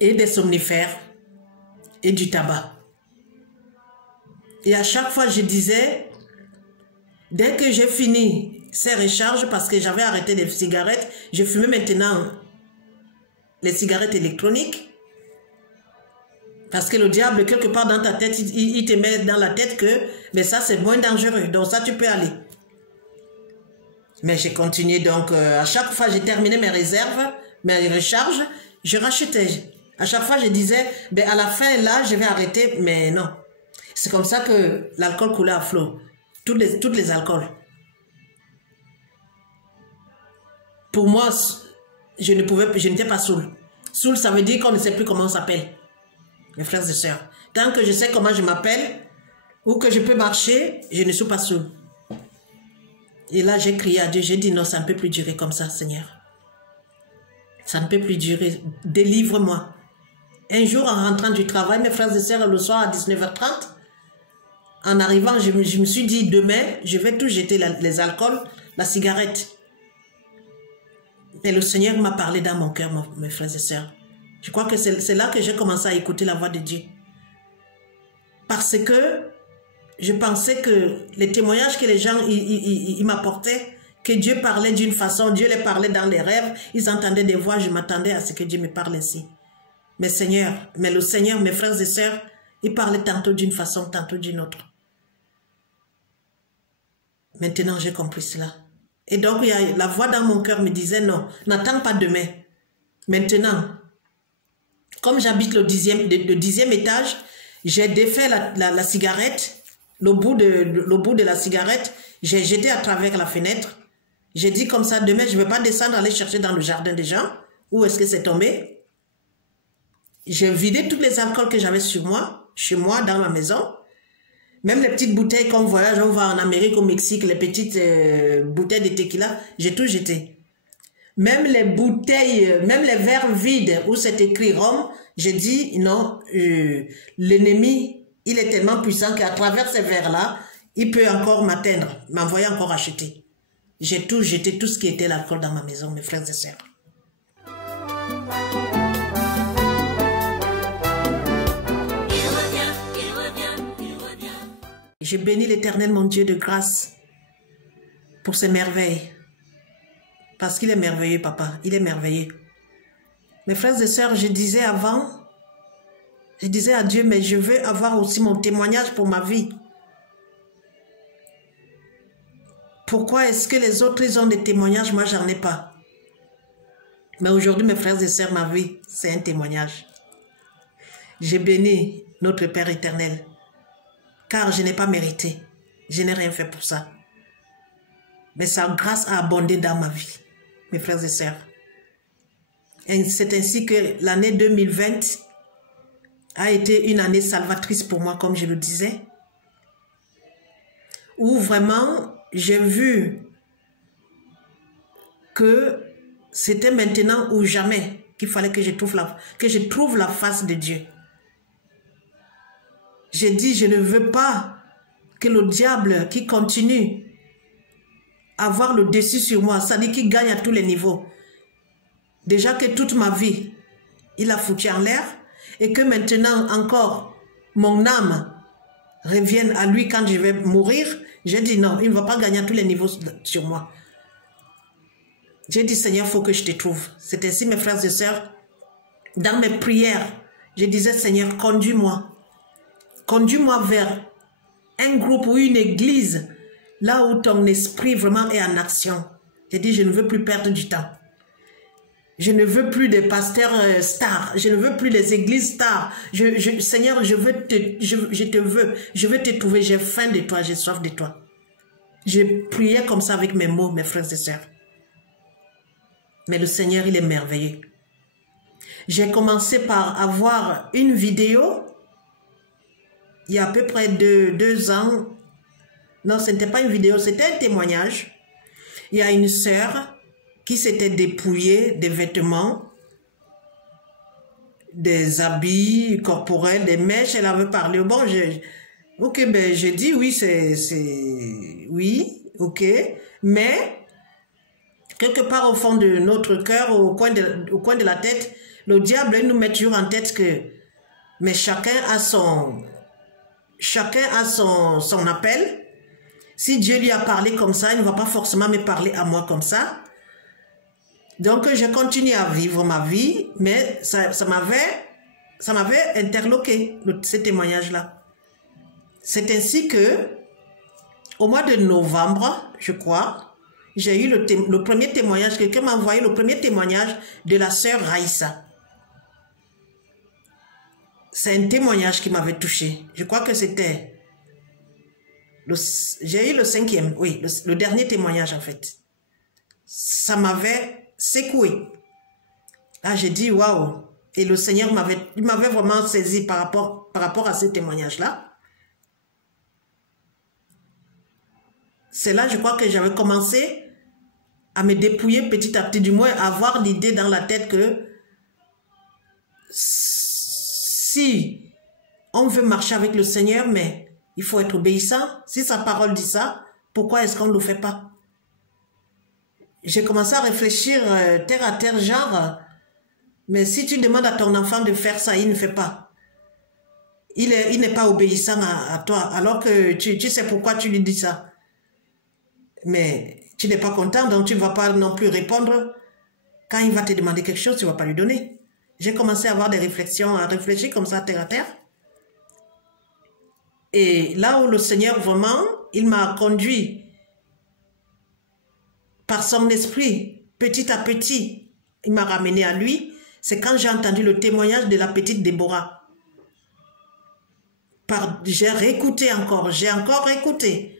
Et des somnifères et du tabac. Et à chaque fois, je disais, dès que j'ai fini ces recharges, parce que j'avais arrêté les cigarettes, je fumais maintenant les cigarettes électroniques. Parce que le diable, quelque part dans ta tête, il te met dans la tête que mais ça, c'est moins dangereux. Donc ça, tu peux aller. Mais j'ai continué. Donc, à chaque fois, j'ai terminé mes réserves, mes recharges, je rachetais. À chaque fois, je disais, ben, à la fin, là, je vais arrêter. Mais non. C'est comme ça que l'alcool coulait à flot. Toutes les alcools. Pour moi, je n'étais pas saoul. Saoul, ça veut dire qu'on ne sait plus comment on s'appelle. Mes frères et sœurs. Tant que je sais comment je m'appelle, ou que je peux marcher, je ne suis pas saoul. Et là, j'ai crié à Dieu, j'ai dit non, ça ne peut plus durer comme ça, Seigneur. Ça ne peut plus durer. Délivre-moi. Un jour, en rentrant du travail, mes frères et sœurs, le soir à 19h30, en arrivant, je me suis dit, demain, je vais tout jeter, les alcools, la cigarette. Et le Seigneur m'a parlé dans mon cœur, mes frères et sœurs. Je crois que c'est là que j'ai commencé à écouter la voix de Dieu. Parce que je pensais que les témoignages que les gens ils m'apportaient, que Dieu parlait d'une façon, Dieu les parlait dans les rêves, ils entendaient des voix, je m'attendais à ce que Dieu me parle ainsi. Mais le Seigneur, mes frères et sœurs, il parlait tantôt d'une façon, tantôt d'une autre. Maintenant, j'ai compris cela. Et donc, la voix dans mon cœur me disait non, n'attends pas demain. Maintenant, comme j'habite le 10e étage, J'ai défait la cigarette, le bout de la cigarette, j'ai jeté à travers la fenêtre. J'ai dit comme ça, demain, je ne vais pas descendre, aller chercher dans le jardin des gens. Où est-ce que c'est tombé? J'ai vidé tous les alcools que j'avais sur moi, chez moi, dans ma maison. Même les petites bouteilles qu'on voyage, on va en Amérique, au Mexique, les petites bouteilles de tequila, j'ai tout jeté. Même les bouteilles, même les verres vides où c'est écrit rhum, j'ai dit non, l'ennemi, il est tellement puissant qu'à travers ces verres-là, il peut encore m'atteindre, m'envoyer encore acheter. J'ai tout jeté, tout ce qui était l'alcool dans ma maison, mes frères et sœurs. Je bénis l'Éternel, mon Dieu de grâce, pour ses merveilles. Parce qu'il est merveilleux, papa. Il est merveilleux. Mes frères et sœurs, je disais avant, je disais à Dieu, mais je veux avoir aussi mon témoignage pour ma vie. Pourquoi est-ce que les autres, ils ont des témoignages, moi, j'en ai pas? Mais aujourd'hui, mes frères et sœurs, ma vie, c'est un témoignage. J'ai béni notre Père éternel, car je n'ai pas mérité. Je n'ai rien fait pour ça. Mais sa grâce a abondé dans ma vie, mes frères et sœurs. Et c'est ainsi que l'année 2020 a été une année salvatrice pour moi, comme je le disais, où vraiment j'ai vu que c'était maintenant ou jamais qu'il fallait que je trouve la face de Dieu. J'ai dit, je ne veux pas que le diable qui continue à avoir le dessus sur moi, c'est-à-dire qu'il gagne à tous les niveaux. Déjà que toute ma vie, il a foutu en l'air et que maintenant encore, mon âme revienne à lui quand je vais mourir. J'ai dit non, il ne va pas gagner à tous les niveaux sur moi. J'ai dit, Seigneur, il faut que je te trouve. C'est ainsi, mes frères et sœurs, dans mes prières, je disais, Seigneur, conduis-moi. Conduis-moi vers un groupe ou une église, là où ton esprit vraiment est en action. J'ai dit, je ne veux plus perdre du temps. Je ne veux plus des pasteurs stars. Je ne veux plus des églises stars. Seigneur, je veux te trouver. J'ai faim de toi, j'ai soif de toi. Je priais comme ça avec mes mots, mes frères et sœurs. Mais le Seigneur, il est merveilleux. J'ai commencé par avoir une vidéo, il y a à peu près 2 ans. Non, ce n'était pas une vidéo, c'était un témoignage. Il y a une sœur qui s'était dépouillée des vêtements, des habits corporels, des mèches, elle avait parlé. Bon, ok, ben j'ai dit oui, oui, ok, mais quelque part au fond de notre cœur, au coin de la tête, le diable nous met toujours en tête que, mais chacun a son appel. Si Dieu lui a parlé comme ça, il ne va pas forcément me parler à moi comme ça. Donc, je continue à vivre ma vie, mais ça m'avait interloqué, ce témoignage-là. C'est ainsi que, au mois de novembre, je crois, j'ai eu le premier témoignage, quelqu'un m'a envoyé le premier témoignage de la sœur Raïssa. C'est un témoignage qui m'avait touché. Je crois que c'était... J'ai eu le 5e, oui, le dernier témoignage en fait. Ça m'avait secoué. Là, j'ai dit waouh. Et le Seigneur m'avait vraiment saisi par rapport à ce témoignage-là. C'est là, je crois que j'avais commencé à me dépouiller petit à petit, du moins à avoir l'idée dans la tête que si on veut marcher avec le Seigneur, mais il faut être obéissant. Si sa parole dit ça, pourquoi est-ce qu'on ne le fait pas? J'ai commencé à réfléchir terre à terre, genre, mais si tu demandes à ton enfant de faire ça, il ne fait pas. Il n'est pas obéissant à toi, alors que tu sais pourquoi tu lui dis ça. Mais tu n'es pas content, donc tu ne vas pas non plus répondre. Quand il va te demander quelque chose, tu ne vas pas lui donner. J'ai commencé à avoir des réflexions, à réfléchir comme ça, terre à terre. Et là où le Seigneur, vraiment, il m'a conduit par son esprit, petit à petit, il m'a ramené à lui. C'est quand j'ai entendu le témoignage de la petite Déborah. j'ai réécouté encore, j'ai encore réécouté.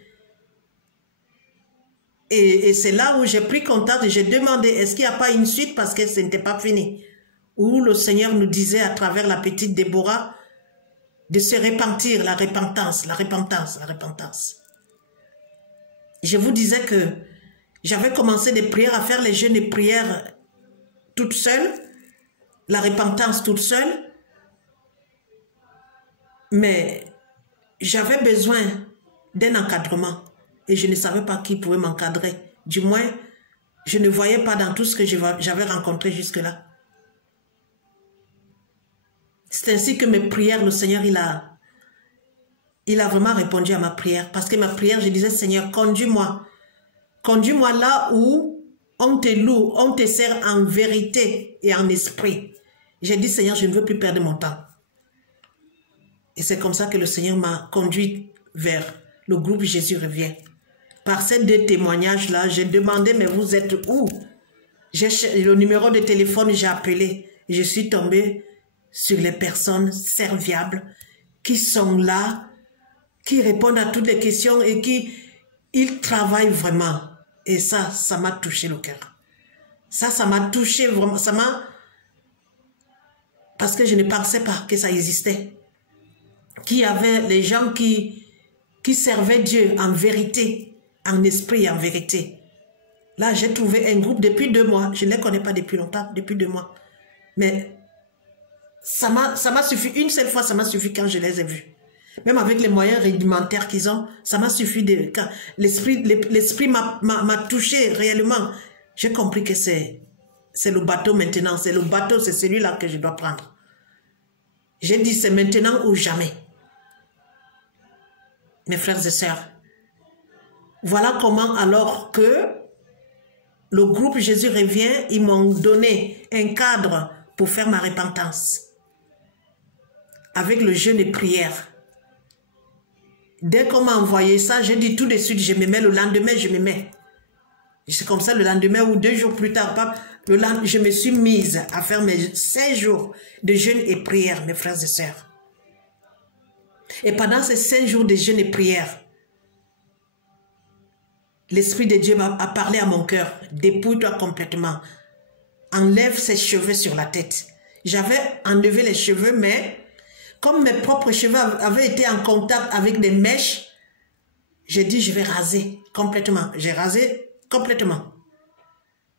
Et c'est là où j'ai pris contact et j'ai demandé, est-ce qu'il n'y a pas une suite parce que ce n'était pas fini. Où le Seigneur nous disait à travers la petite Déborah de se repentir, la repentance, la repentance, la repentance. Je vous disais que j'avais commencé des prières, à faire les jeûnes et prières toute seule, la repentance toute seule, mais j'avais besoin d'un encadrement et je ne savais pas qui pouvait m'encadrer. Du moins, je ne voyais pas dans tout ce que j'avais rencontré jusque-là. C'est ainsi que mes prières, le Seigneur, il a vraiment répondu à ma prière. Parce que ma prière, je disais, Seigneur, conduis-moi. Conduis-moi là où on te loue, on te sert en vérité et en esprit. J'ai dit, Seigneur, je ne veux plus perdre mon temps. Et c'est comme ça que le Seigneur m'a conduit vers le groupe Jésus revient. Par ces deux témoignages-là, j'ai demandé, mais vous êtes où? J'ai le numéro de téléphone, j'ai appelé. Je suis tombée sur les personnes serviables qui sont là, qui répondent à toutes les questions et ils travaillent vraiment. Et ça m'a touché le cœur. Ça m'a touché vraiment, parce que je ne pensais pas que ça existait. Qu'il y avait les gens qui servaient Dieu en vérité, en esprit et en vérité. Là, j'ai trouvé un groupe depuis 2 mois. Je ne les connais pas depuis longtemps, depuis 2 mois. Mais ça m'a suffi, une seule fois, ça m'a suffi quand je les ai vus. Même avec les moyens rudimentaires qu'ils ont, ça m'a suffi. L'esprit m'a touché réellement. J'ai compris que c'est le bateau maintenant. C'est le bateau, c'est celui-là que je dois prendre. J'ai dit, c'est maintenant ou jamais. Mes frères et sœurs, voilà comment alors que le groupe Jésus revient, ils m'ont donné un cadre pour faire ma repentance. Avec le jeûne et prière. Dès qu'on m'a envoyé ça, j'ai dit tout de suite, je me mets, le lendemain, je me mets. C'est comme ça, le lendemain ou 2 jours plus tard, je me suis mise à faire mes 16 jours de jeûne et prière, mes frères et sœurs. Et pendant ces 5 jours de jeûne et prière, l'Esprit de Dieu a parlé à mon cœur. Dépouille-toi complètement. Enlève ses cheveux sur la tête. J'avais enlevé les cheveux, mais comme mes propres cheveux avaient été en contact avec des mèches, j'ai dit je vais raser complètement. J'ai rasé complètement.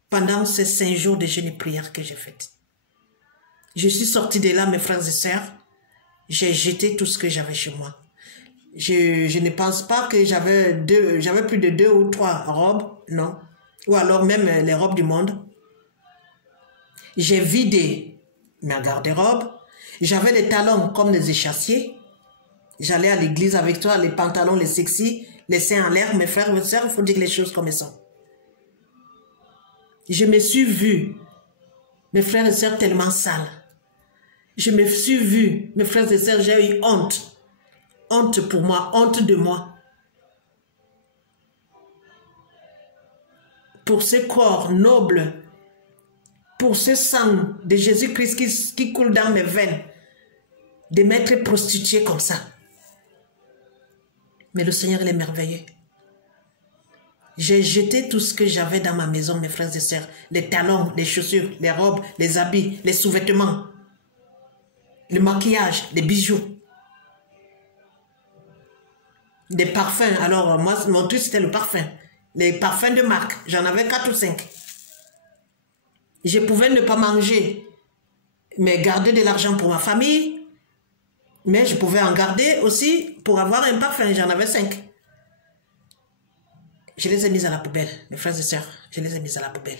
Pendant ces 5 jours de jeûne et prière que j'ai fait. Je suis sortie de là, mes frères et sœurs. J'ai jeté tout ce que j'avais chez moi. Je ne pense pas que j'avais plus de 2 ou 3 robes, non. Ou alors même les robes du monde. J'ai vidé ma garde-robe. J'avais les talons comme des échassiers. J'allais à l'église avec toi, les pantalons, les sexy, les seins en l'air. Mes frères et sœurs, il faut dire les choses comme elles sont. Je me suis vue, mes frères et sœurs, tellement sales. Je me suis vue, mes frères et sœurs, j'ai eu honte. Honte pour moi, honte de moi. Pour ce corps noble, pour ce sang de Jésus-Christ qui coule dans mes veines, de m'être prostituée comme ça. Mais le Seigneur, il est merveilleux. J'ai jeté tout ce que j'avais dans ma maison, mes frères et sœurs. Les talons, les chaussures, les robes, les habits, les sous-vêtements, le maquillage, les bijoux. Des parfums. Alors, moi, mon truc, c'était le parfum. Les parfums de marque. J'en avais 4 ou 5. Je pouvais ne pas manger, mais garder de l'argent pour ma famille. Mais je pouvais en garder aussi pour avoir un parfum. J'en avais 5. Je les ai mis à la poubelle, mes frères et sœurs. Je les ai mis à la poubelle.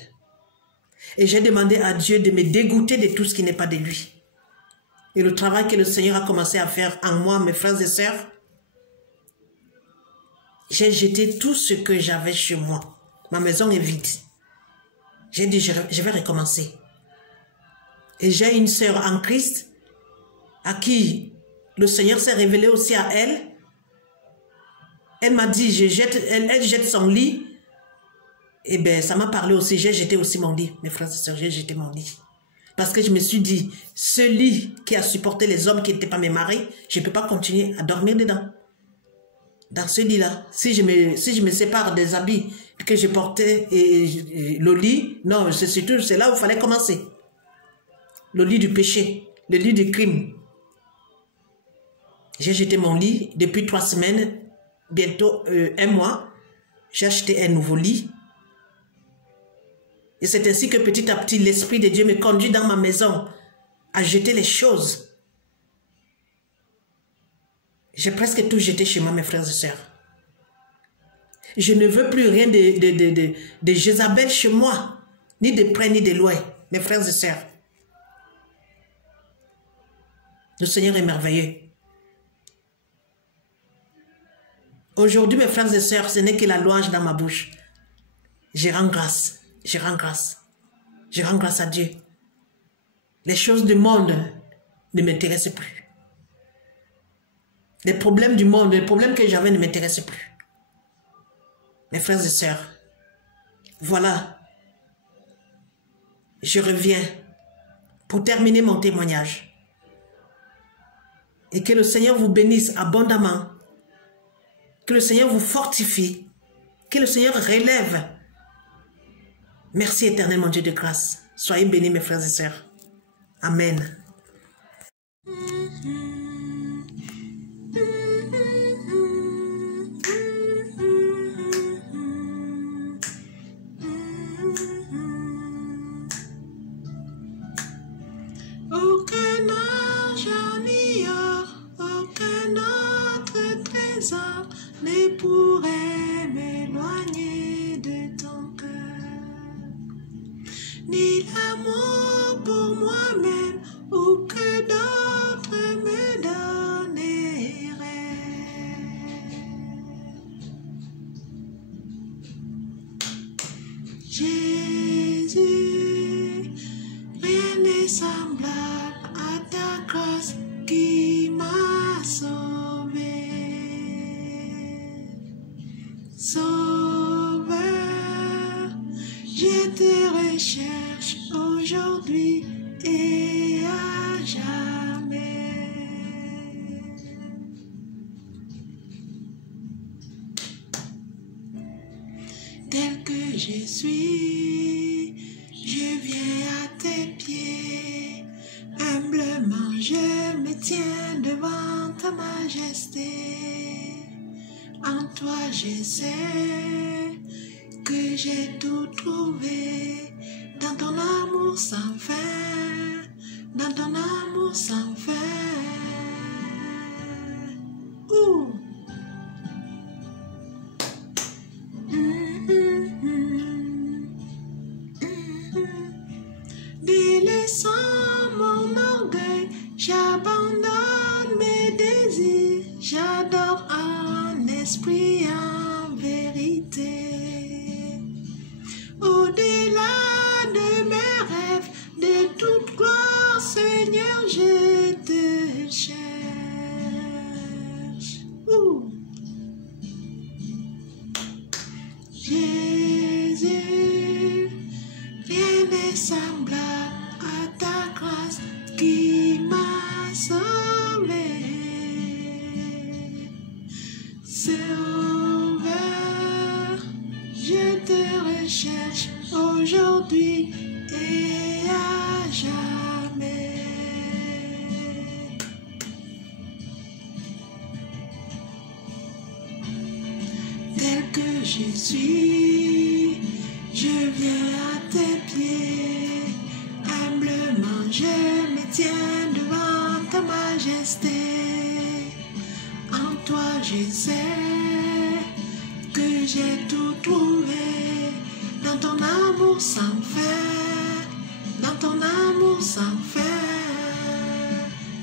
Et j'ai demandé à Dieu de me dégoûter de tout ce qui n'est pas de lui. Et le travail que le Seigneur a commencé à faire en moi, mes frères et sœurs, j'ai jeté tout ce que j'avais chez moi. Ma maison est vide. J'ai dit, je vais recommencer. Et j'ai une sœur en Christ à qui le Seigneur s'est révélé aussi à elle. Elle m'a dit, elle jette son lit. Et bien, ça m'a parlé aussi. J'ai jeté aussi mon lit. Mes frères et sœurs, j'ai jeté mon lit. Parce que je me suis dit, ce lit qui a supporté les hommes qui n'étaient pas mes maris, je ne peux pas continuer à dormir dedans. Dans ce lit-là, si je me sépare des habits que je portais et le lit, non, c'est là où il fallait commencer. Le lit du péché, le lit du crime. J'ai jeté mon lit depuis 3 semaines, bientôt 1 mois. J'ai acheté un nouveau lit. Et c'est ainsi que petit à petit, l'Esprit de Dieu me conduit dans ma maison à jeter les choses. J'ai presque tout jeté chez moi, mes frères et sœurs. Je ne veux plus rien de Jézabel chez moi, ni de près ni de loin, mes frères et sœurs. Le Seigneur est merveilleux. Aujourd'hui, mes frères et sœurs, ce n'est que la louange dans ma bouche. Je rends grâce, je rends grâce. Je rends grâce à Dieu. Les choses du monde ne m'intéressent plus. Les problèmes du monde, les problèmes que j'avais ne m'intéressent plus. Mes frères et sœurs, voilà. Je reviens pour terminer mon témoignage. Et que le Seigneur vous bénisse abondamment. Que le Seigneur vous fortifie. Que le Seigneur relève. Merci éternel, mon Dieu de grâce. Soyez bénis, mes frères et sœurs. Amen. Aucun argent ni or, aucun autre trésor ne pourrait m'éloigner de ton cœur, ni l'amour pour moi-même ou que d'autres me donneraient. Jésus, rien n'est semblable à ta grâce qui m'a sauvé. Sauveur, je te recherche aujourd'hui et à jamais. Tel que je suis, je viens à tes pieds. Humblement je me tiens devant ta majesté. En toi je sais que j'ai tout trouvé. Dans ton amour sans fin, dans ton amour sans fin. Ouh. Délaissant mon orgueil, j'abandonne mes désirs, j'adore en esprit, en vérité. Au-delà de mes rêves, de toute gloire, Seigneur, je te cherche. Ouh. Jésus, rien n'est semblable à ta grâce qui m'a sauvé. Sauveur, je te recherche aujourd'hui et à jamais. Tel que je suis, je viens à tes pieds. Humblement je me tiens devant ta majesté. En toi je sais que j'ai tout trouvé. Dans ton amour sans fin, dans ton amour sans fin.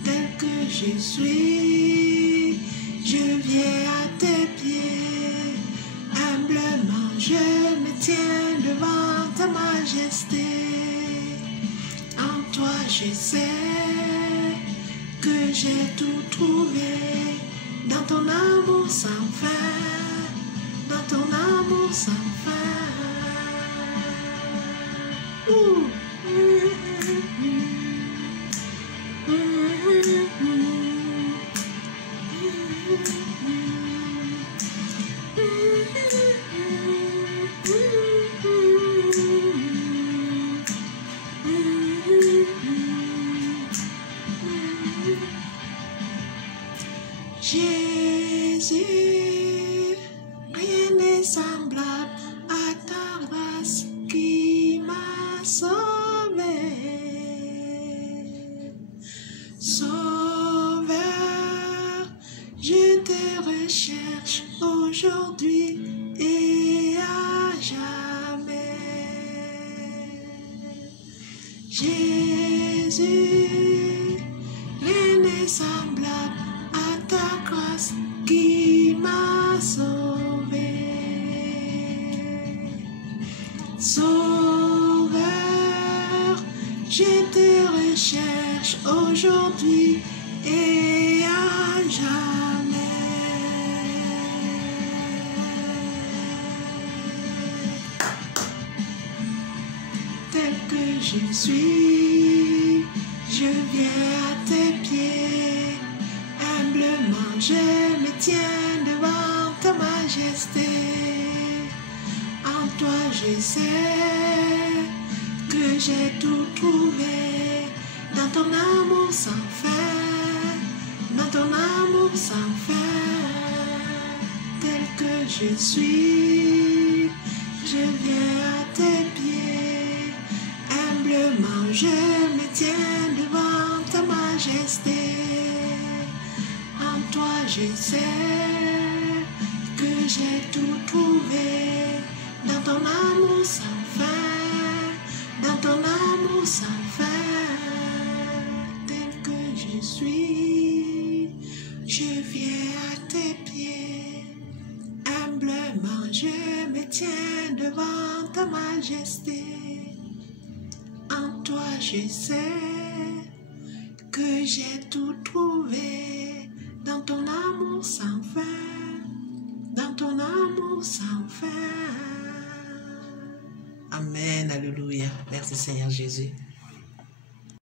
Tel que je suis, je viens à tes pieds. Humblement je me tiens devant ta majesté. En toi je sais que j'ai tout trouvé. Dans ton amour sans fin, dans ton amour sans fin. Ouh. aujourd'hui et à jamais. Jésus, rien n'est semblable à ta grâce qui m'a sauvé. Sauveur, je te recherche aujourd'hui et à jamais. Tel que je suis, je viens à tes pieds. Humblement, je me tiens devant ta majesté. En toi, je sais que j'ai tout trouvé. Dans ton amour sans fin, dans ton amour sans fin. Tel que je suis, je viens à tes pieds. Humblement, je me tiens devant ta majesté. En toi, je sais que j'ai tout trouvé. Dans ton amour sans fin, dans ton amour sans fin. Tel que je suis, je viens à tes pieds. Humblement, je me tiens devant ta majesté. En toi, je sais que j'ai tout trouvé. Dans ton amour sans fin, dans ton amour sans fin. Amen, alléluia. Merci Seigneur Jésus.